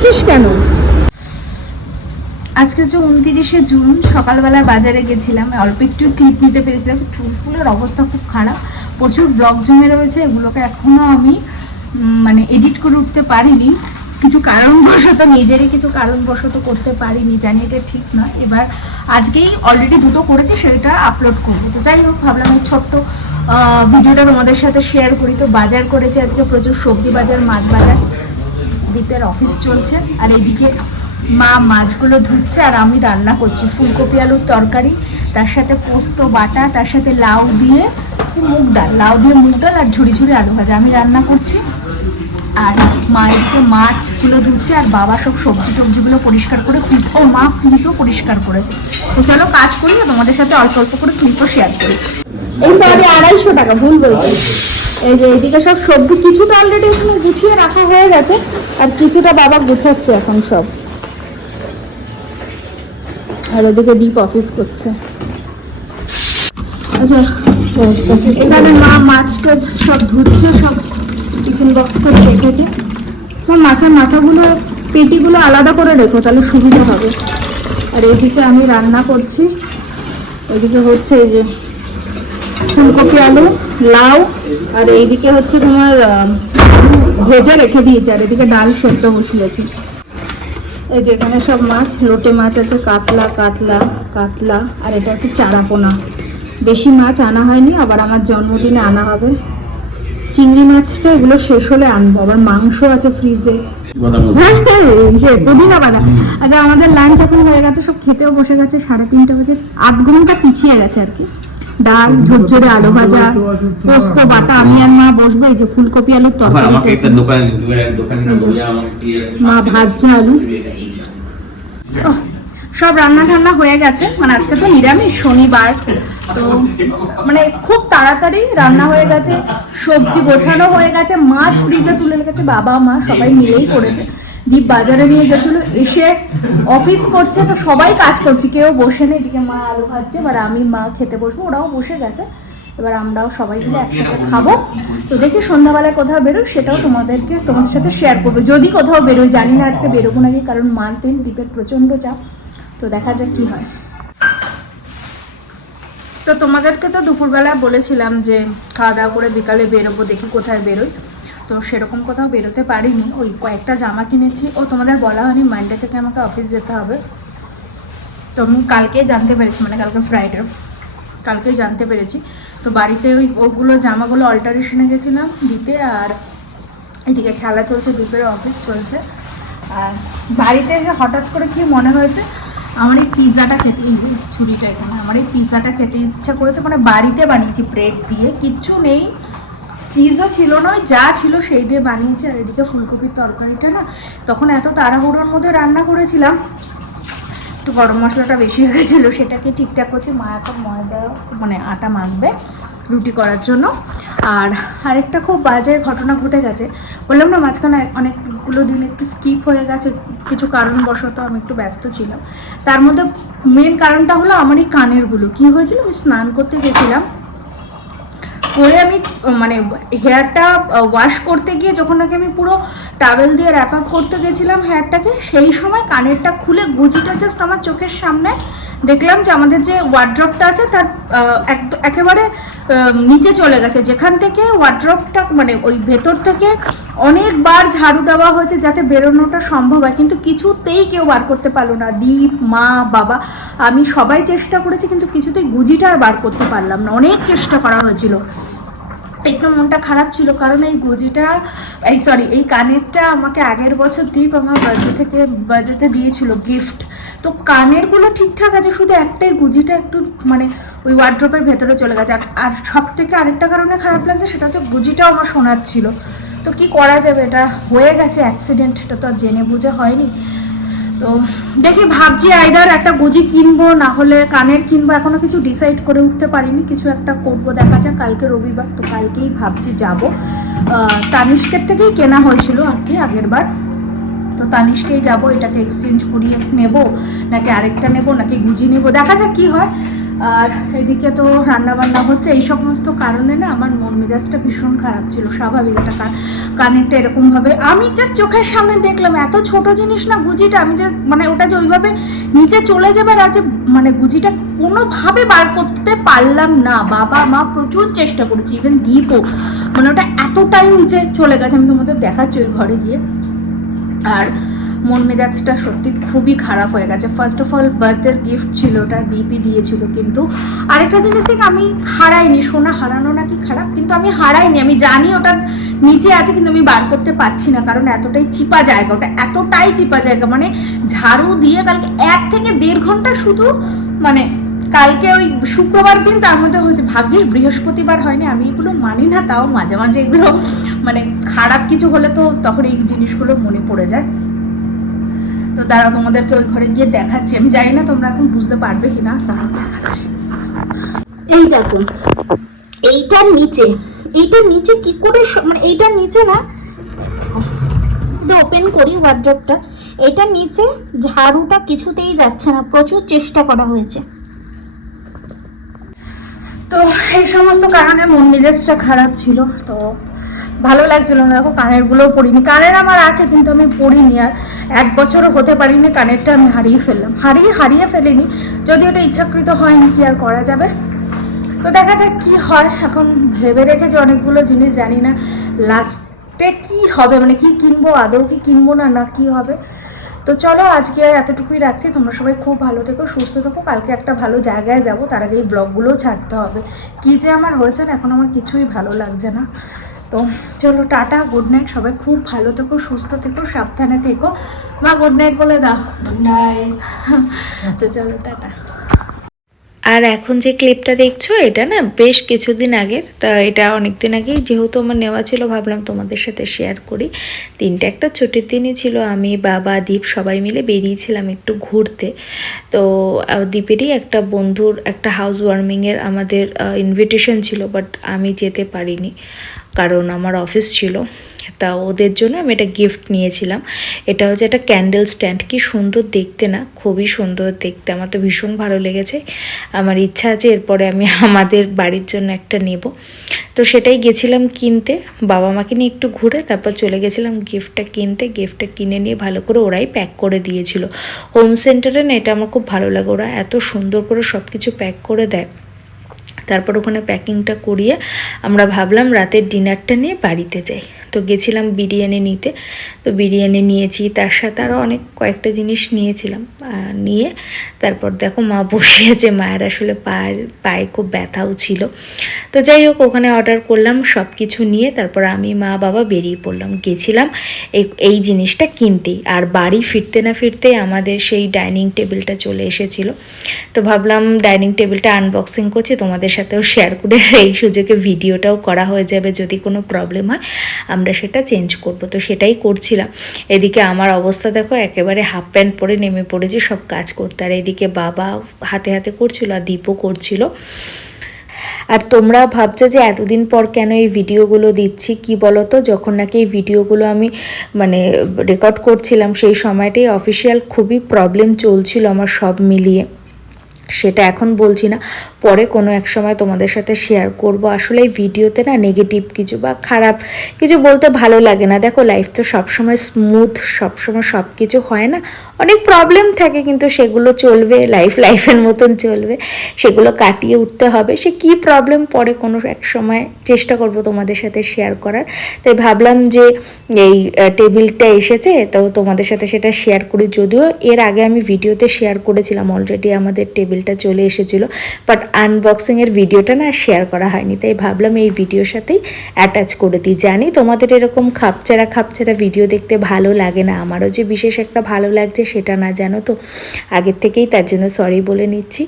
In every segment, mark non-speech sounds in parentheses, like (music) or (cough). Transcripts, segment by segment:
ঘুমাচ্ছিস কেন? আজকে হচ্ছে উনতিরিশে জুন, সকালবেলা বাজারে গেছিলাম। অল্প একটু ক্লিপ নিতে পেরেছিলাম চুল ফুলের অবস্থা খুব খারাপ। প্রচুর ব্লগ জমে রয়েছে। এগুলোকে এখনও আমি মানে এডিট করে উঠতে পারিনি। কিছু কারণবশত, নিজেরই কিছু কারণবশত করতে পারিনি। জানি এটা ঠিক না এবার আজকেই অলরেডি দুটো করেছি, সেটা আপলোড করব। তো যাই হোক, ভাবলাম ছোট্ট ভিডিওটা তোমাদের সাথে শেয়ার করি। তো বাজার করেছি আজকে প্রচুর সবজি বাজার, মাছ বাজার। দীপের অফিস চলছে, আর এদিকে মা মাছগুলো ধুচ্ছে, আর আমি রান্না করছি। ফুলকপি, আলুর তরকারি, তার সাথে পোস্ত, বাটা, তার সাথে লাউ দিয়ে মুগ ডাল। লাউ দিয়ে মুগ ডাল আর ঝুড়ি ঝুড়ি আলু ভাজা। আমি রান্না করছি। আর মা এদিকে মাছগুলো ধুচ্ছে, আর বাবা সব সবজি টবজিগুলো পরিষ্কার করে ও মা ফ্রিজও পরিষ্কার করেছে। তো চলো কাজ করি, তোমাদের সাথে অল্প অল্প করে ক্লিপও শেয়ার করি। এই সরি আড়াইশো টাকা, ভুল বলছি। এই যে এইদিকে সব সবজি কিছুটা অলরেডি এখানে গুছিয়ে রাখা হয়ে গেছে, আর কিছুটা বাবা গুছাচ্ছে এখন সব। আর ওদিকে দীপ অফিস করছে। আচ্ছা এখানে মা মাছ টাছ সব ধুচ্ছে, সব টিফিন বক্স করে রেখেছে। তোমার মাছের মাথাগুলো, পেটিগুলো আলাদা করে রেখো, তাহলে সুবিধা হবে। আর এদিকে আমি রান্না করছি। এদিকে হচ্ছে এই যে ফুলকপি আলু লাউ, আর এইদিকে হচ্ছে তোমার ভেজে রেখে দিয়েছে, আর এদিকে ডাল সেদ্ধ বসিয়েছি। এই যে এখানে সব মাছ লোটে মাছ আছে, কাতলা কাতলা কাতলা, আর এটা হচ্ছে চারাপোনা। বেশি মাছ আনা হয়নি, আবার আমার জন্মদিনে আনা হবে। চিংড়ি মাছটা এগুলো শেষ হলে আনব, আবার মাংস আছে ফ্রিজে। বাদা আচ্ছা আমাদের লাঞ্চ এখন হয়ে গেছে, সব খেতেও বসে গেছে, সাড়ে তিনটে বাজে। আধ ঘণ্টা পিছিয়ে গেছে আর কি। ডাল ঝরঝরে আলু ভাজা পোস্ত বাটা আমি আর মা বসবো এই যে ফুলকপি আলুর তরকারি মা ভাজছে আলু। সব রান্না ঠান্না হয়ে গেছে। মানে আজকে তো নিরামিষ শনিবার। তো মানে খুব তাড়াতাড়ি রান্না হয়ে গেছে। সবজি গোছানো হয়ে গেছে। মাছ ফ্রিজে তুলে রেখেছে বাবা মা সবাই মিলেই করেছে। দীপ বাজারে নিয়ে গেছিল, এসে অফিস করছে, তো সবাই কাজ করছে। কেউ বসে নেই, এদিকে মা আলু ভাজছে, এবার আমি মা খেতে বসবো, ওরাও বসে গেছে। এবার আমরাও সবাই মিলে একসাথে খাব। তো দেখি সন্ধ্যাবেলায় কোথাও বেরোই, সেটাও তোমাদেরকে তোমাদের সাথে শেয়ার করব। যদি কোথাও বেরোই, জানি না আজকে বেরোবো নাকি, কারণ মানতেন দ্বীপের প্রচণ্ড চাপ। তো দেখা যাক কি হয়। তো তোমাদেরকে তো দুপুরবেলা বলেছিলাম যে খাওয়া দাওয়া করে বিকালে বেরোবো, দেখি কোথায় বেরোই। তো সেরকম কোথাও বেরোতে পারিনি। ওই কয়েকটা জামা কিনেছি। ও তোমাদের বলা হয়নি মানডে থেকে আমাকে অফিস যেতে হবে। তো আমি কালকেই জানতে পেরেছি মানে কালকে ফ্রাইডে কালকেই জানতে পেরেছি। তো বাড়িতে ওই ওগুলো জামাগুলো অল্টারেশনে গেছিলাম দিতে আর এদিকে খেলা চলছে দ্বীপের অফিস চলছে। আর বাড়িতে এসে হঠাৎ করে কি মনে হয়েছে? আমার এই পিৎজাটা খেতে ছুরিটা এখানে, আমার এই পিৎজাটা খেতে ইচ্ছা করেছে মানে বাড়িতে বানিয়েছি ব্রেড দিয়ে। কিচ্ছু নেই। চিজও ছিল না, যা ছিল সেই দিয়ে বানিয়েছি। আর এদিকে ফুলকপির তরকারিটা না, তখন এত তাড়াহুড়োর মধ্যে রান্না করেছিলাম, একটু গরম মশলাটা বেশি হয়ে সেটাকে ঠিকঠাক করছে। মা এখন ময়দা মানে আটা মাখবে রুটি করার জন্য। আর আরেকটা খুব বাজে ঘটনা ঘটে গেছে। বললাম না, মাঝখানে অনেকগুলো দিন একটু স্কিপ হয়ে গেছে, কিছু কারণবশত আমি একটু ব্যস্ত ছিলাম। তার মধ্যে মেন কারণটা হলো আমার এই কানেরগুলো। কী হয়েছিল? আমি স্নান করতে গেছিলাম করে আমি মানে হেয়ারটা ওয়াশ করতে গিয়ে যখন নাকি আমি পুরো টাওয়েল দিয়ে র্যাপ আপ করতে গেছিলাম হেয়ারটাকে সেই সময় কানেরটা খুলে গুজিটা জাস্ট আমার চোখের সামনে দেখলাম যে আমাদের যে ওয়ার্ড্রপটা আছে, তার এক- একেবারে নিচে চলে গেছে। যেখান থেকে ওয়ার্ড্রপটা মানে ওই ভেতর থেকে অনেকবার ঝাড়ু দেওয়া হয়েছে যাতে বেরোনোটা সম্ভব হয়। কিন্তু কিছুতেই কেউ বার করতে পারল না। দীপ, মা, বাবা, আমি সবাই চেষ্টা করেছি, কিন্তু কিছুতেই গুজিটা আর বার করতে পারলাম না। অনেক চেষ্টা করা হয়েছিল। একটু মনটা খারাপ ছিল, কারণ এই গুজিটা, এই সরি এই কানেরটা আমাকে আগের বছর দীপ আমার বার্থডে থেকে বার্থডেতে দিয়েছিল গিফট তো কানেরগুলো ঠিকঠাক আছে, শুধু একটাই গুজিটা একটু মানে ওই ওয়ার্ড্রপের ভেতরে চলে গেছে। আর সব থেকে আরেকটা কারণে খারাপ লাগছে সেটা হচ্ছে গুজিটাও আমার শোনার ছিল। তো কি করা যাবে? এটা হয়ে গেছে অ্যাক্সিডেন্ট এটা তো আর জেনে বুঝে হয়নি। তো দেখি, ভাবছি আইদার একটা গুজি কিনবো, না হলে কানের কিনবো। এখনও কিছু ডিসাইড করে উঠতে পারিনি, কিছু একটা করব। দেখা যাক, কালকে রবিবার, তো কালকেই ভাবছি যাব। তানিষ্কের থেকেই কেনা হয়েছিল আর কি আগের বার। তো তানিষ্কেই যাব, এটাকে এক্সচেঞ্জ করিয়ে নেব, নাকি আরেকটা নেব, নাকি গুজি নেব, দেখা যাক কি হয়। আর এদিকে তো রান্না বান্না হচ্ছে, এই সমস্ত কারণে না আমার মন মেজাজটা ভীষণ খারাপ ছিল, স্বাভাবিক এটা কান কানেরটা এরকমভাবে আমি জাস্ট চোখের সামনে দেখলাম, এত ছোট জিনিস না গুজিটা, আমি যে মানে ওটা যে ওইভাবে নিচে চলে যাবে আর যে মানে গুজিটা কোনোভাবে বার করতে পারলাম না। বাবা মা প্রচুর চেষ্টা করেছি ইভেন দীপও মানে ওটা এতটাই নিচে চলে গেছে, আমি তোমাদের দেখাচ্ছি ওই ঘরে গিয়ে। আর মন মেজাজটা সত্যি খুবই খারাপ হয়ে গেছে। ফার্স্ট অফ অল বার্থডের গিফট ছিল, ওটা দীপই দিয়েছিল, কিন্তু আরেকটা জিনিস থেকে আমি হারাইনি। সোনা হারানো নাকি খারাপ? কিন্তু আমি হারাইনি। আমি জানি ওটা নিচে আছে, কিন্তু আমি বার করতে পারছি না, কারণ এতটাই চিপা জায়গা, ওটা এতটাই চিপা জায়গা। মানে ঝাড়ু দিয়ে কালকে এক থেকে দেড় ঘণ্টা শুধু মানে কালকে ওই শুক্রবার দিন তার মধ্যে হচ্ছে ভাগ্যিস বৃহস্পতিবার হয়নি, আমি এগুলো মানি না, তাও মাঝে মাঝে এগুলো মানে খারাপ কিছু হলে তো তখন এই জিনিসগুলো মনে পড়ে যায়। তো দাঁড়াও, তোমাদেরকে ওই ঘরে গিয়ে দেখাচ্ছি। আমি জানি না তোমরা এখন বুঝতে পারবে কিনা, দাঁড়াও, দেখাচ্ছি। এই দেখো, এইটার নিচে এইটার নিচে কি করে মানে এইটার নিচে না ওপেন করি ওয়ার্ড্রপটা এইটার নিচে ঝাড়ুটা কিছুতেই যাচ্ছে না, প্রচুর চেষ্টা করা হয়েছে। তো এই সমস্ত কারণে মন মেজাজটা খারাপ ছিল, তো ভালো লাগছিল না। দেখো, কানেরগুলোও পরিনি কানের আমার আছে, কিন্তু আমি পরিনি আর এক বছরও হতে পারিনি, কানেরটা আমি হারিয়ে ফেললাম। হারিয়ে হারিয়ে ফেলিনি যদি ওটা ইচ্ছাকৃত হয়নি, কি আর করা যাবে? তো দেখা যাক কি হয়। এখন ভেবে রেখেছি অনেকগুলো জিনিস, জানি না লাস্টে কি হবে মানে কি কিনবো, আদৌ কি কিনবো না না কি হবে। তো চলো, আজকে আর এতটুকুই রাখছি। তোমরা সবাই খুব ভালো থেকো, সুস্থ থেকো। কালকে একটা ভালো জায়গায় যাব, তার আগে এই ব্লগগুলোও ছাড়তে হবে। কি যে আমার হয়েছে না, এখন আমার কিছুই ভালো লাগছে না। তো চলো, টাটা গুড নাইট সবাই খুব ভালো থেকো, সুস্থ থেকো, সাবধানে থেকো। বা গুড নাইট বলে দাও। গুড নাইট তো চলো, টাটা। আর এখন যে ক্লিপটা দেখছ, এটা না বেশ কিছুদিন আগের। তা এটা অনেক দিন আগেই যেহেতু আমার নেওয়া ছিল, ভাবলাম তোমাদের সাথে শেয়ার করি। দিনটা একটা ছুটির দিনই ছিল, আমি, বাবা, দীপ সবাই মিলে বেরিয়েছিলাম একটু ঘুরতে। তো দ্বীপেরই একটা বন্ধুর, একটা হাউস ওয়ার্মিংয়ের আমাদের ইনভিটেশন ছিল বাট আমি যেতে পারিনি। কারণ আমার অফিস ছিল। তা ওদের জন্য আমি এটা গিফট নিয়েছিলাম। এটা হচ্ছে একটা ক্যান্ডেল স্ট্যান্ড কি সুন্দর দেখতে না, খুবই সুন্দর দেখতে। আমার তো ভীষণ ভালো লেগেছে। আমার ইচ্ছা আছে এরপরে আমি (laughs) আমাদের বাড়ির জন্য একটা নেব। তো সেটাই গেছিলাম কিনতে। বাবা মাকে নিয়ে একটু ঘুরে তারপর চলে গেছিলাম গিফটটা কিনতে। গিফটটা কিনে নিয়ে ভালো করে ওরাই প্যাক করে দিয়েছিল। হোম সেন্টারে না এটা আমার খুব ভালো লাগে। ওরা এত সুন্দর করে সব কিছু প্যাক করে দেয়। তারপর ওখানে প্যাকিংটা করিয়ে আমরা ভাবলাম রাতের ডিনারটা নিয়ে বাড়িতে যাই। তো গেছিলাম বিরিয়ানি নিতে। তো বিরিয়ানি নিয়েছি, তার সাথে আরও অনেক কয়েকটা জিনিস নিয়েছিলাম। নিয়ে তারপর দেখো মা বসে আছে মায়ের আসলে পায়ের, পায়ে খুব ব্যথাও ছিল। তো যাই হোক, ওখানে অর্ডার করলাম সব কিছু নিয়ে তারপর আমি মা বাবা বেরিয়ে পড়লাম। গেছিলাম এই জিনিসটা কিনতেই। আর বাড়ি ফিরতে না ফিরতেই আমাদের সেই ডাইনিং টেবিলটা চলে এসেছিল। তো ভাবলাম ডাইনিং টেবিলটা আনবক্সিং করছি, তোমাদের সাথেও শেয়ার করে এই সুযোগে ভিডিওটাও করা হয়ে যাবে যদি কোনো প্রবলেম হয়। আমরা সেটা চেঞ্জ করব। তো সেটাই করছিলাম। এদিকে আমার অবস্থা দেখো, একেবারে হাফ প্যান্ট পরে নেমে পড়েছি, সব কাজ করতে। আর এদিকে বাবা হাতে হাতে করছিল আর দীপও করছিল। আর তোমরা ভাবছ যে এতদিন পর কেন এই ভিডিওগুলো দিচ্ছি? কি বলো তো যখন নাকি এই ভিডিওগুলো আমি মানে রেকর্ড করছিলাম, সেই সময়টাই অফিসিয়াল খুবই প্রবলেম চলছিল আমার সব মিলিয়ে। সেটা এখন বলছি না। পরে কোনো এক সময় তোমাদের সাথে শেয়ার করব। আসলে এই ভিডিওতে না নেগেটিভ কিছু বা খারাপ কিছু বলতে ভালো লাগে না। দেখো লাইফ তো সবসময় স্মুথ সবসময় সব কিছু হয় না। অনেক প্রবলেম থাকে কিন্তু সেগুলো চলবে লাইফ লাইফের মতন চলবে। সেগুলো কাটিয়ে উঠতে হবে। সে কি প্রবলেম পরে কোনো এক সময় চেষ্টা করব তোমাদের সাথে শেয়ার করার। তাই ভাবলাম যে এই টেবিলটা এসেছে, তো তোমাদের সাথে সেটা শেয়ার করি। যদিও এর আগে আমি ভিডিওতে শেয়ার করেছিলাম অলরেডি আমাদের টেবিলটা চলে এসেছিল। বাট আনবক্সিংয়ের ভিডিওটা না শেয়ার করা হয়নি, তাই ভাবলাম এই ভিডিওর সাথেই অ্যাটাচ করে দিই। জানি তোমাদের এরকম খাপচারা খাপচারা ভিডিও দেখতে ভালো লাগে না, আমারও যে বিশেষ একটা ভালো লাগছে সেটা না জানো তো? আগের থেকেই তার জন্য সরি বলে নিচ্ছি।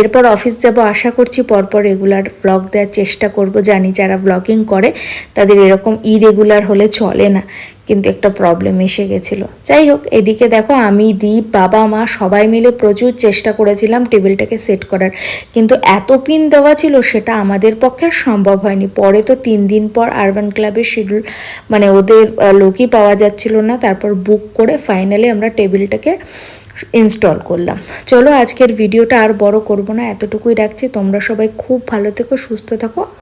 এরপর অফিস যাব, আশা করছি পরপর রেগুলার ব্লগ দেওয়ার চেষ্টা করব। জানি যারা ব্লগিং করে, তাদের এরকম ইরেগুলার হলে চলে না, কিন্তু একটা প্রবলেম এসে গেছিল। যাই হোক, এদিকে দেখো, আমি, দীপ, বাবা, মা সবাই মিলে প্রচুর চেষ্টা করেছিলাম টেবিলটাকে সেট করার। কিন্তু এত পিন দেওয়া ছিল, সেটা আমাদের পক্ষে সম্ভব হয়নি। পরে তো তিন দিন পর আরবান ক্লাবের শিডিউল মানে ওদের লোকই পাওয়া যাচ্ছিল না। তারপর বুক করে ফাইনালি আমরা টেবিলটাকে ইনস্টল করলাম। চলো আজকের ভিডিওটা আর বড় করব না, এতটুকুই রাখছি। তোমরা সবাই খুব ভালো থেকো, সুস্থ থাকো।